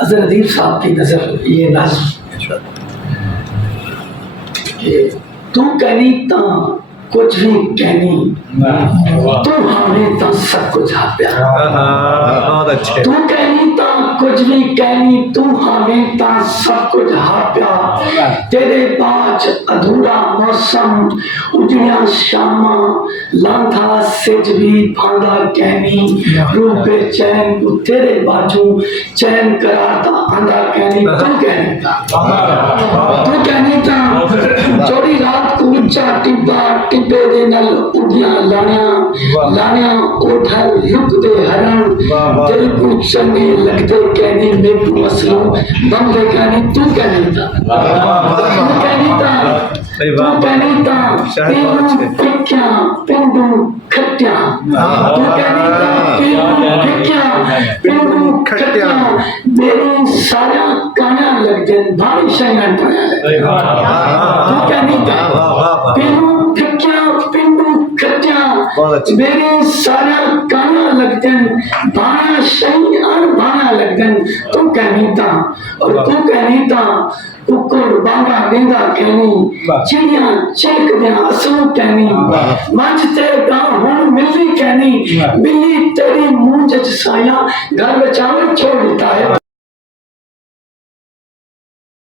अज़र अदीब साहब की नज़र ये नज़्म कि तू कहनी ता कुछ भी कहनी तू हमें ता सब कुछ हाप्या। बहुत अच्छे। तू कहनी ता कुछ भी कहनी तू हमें ता सब कुछ हाप्या। तेरे बाज अधूरा मौसम उजड़िया शामा लांथा सिज भी भांदा कहनी रूपे चैन तेरे बाजू चैन कराता आंदा कहनी तू कहनी ता चौड़ी रात को ऊंचा टिब्बा टिब्बे दे नल उड़ियां लानिया ओठल लुक दे हरण दिल को चंगे लगदे कहनी मेरे मसलों बम दे कहनी तू कहनी ता पिंडू खट्या तू कहनी ता पिंडू खट्या मेरी सारा काना लग जन भारी शंगन काना तू कहनी ता पिंडू खट्या मेरे सारा काना लग जन भाना शंगन भाना लग जन तू कहनी ता और तू कहनी ता कुकुर बाबा गेंदा कहनी चिड़िया चेक दिया असू कहनी मंच ते गांव हुन मिली कहनी बिल्ली तेरी मुंह जच साया घर में चावल छोड़ देता है।